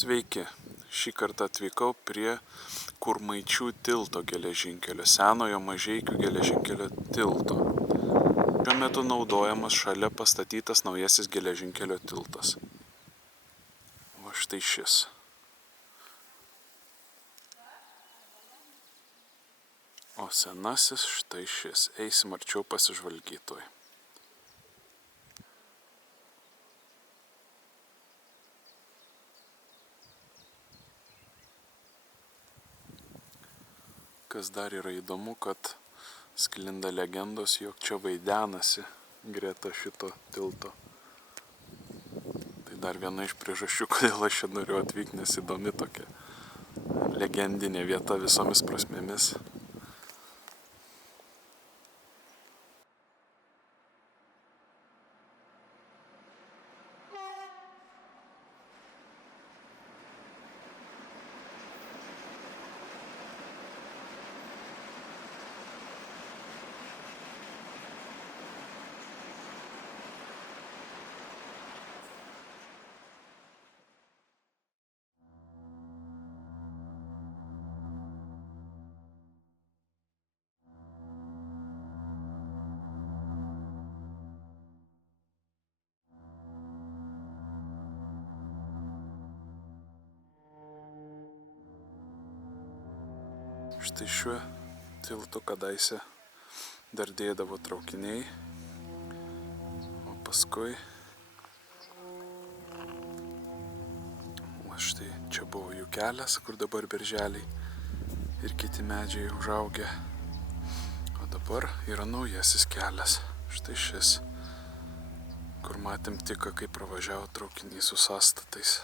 Sveiki, šį kartą atvykau prie Kurmaičių tilto geležinkelio, senojo Mažeikių geležinkelio tilto. Šiuo metu naudojamas šalia pastatytas naujasis geležinkelio tiltas. Va štai šis. O senasis štai šis. Eisim arčiau pasižvalgytoj. Kas dar yra įdomu, kad sklinda legendos, jog čia vaidenasi greta šito tilto. Tai dar viena iš priežasčių, kodėl aš čia noriu atvykti, nes įdomi tokia legendinė vieta visomis prasmėmis. Štai šiuo tiltu kadaise dar dėdavo traukiniai, o paskui štai čia buvo jų kelias, kur dabar berželiai ir kiti medžiai užaugę, o dabar yra naujasis kelias, štai šis, kur matėm tik, kaip pravažiavo traukiniai su sąstatais.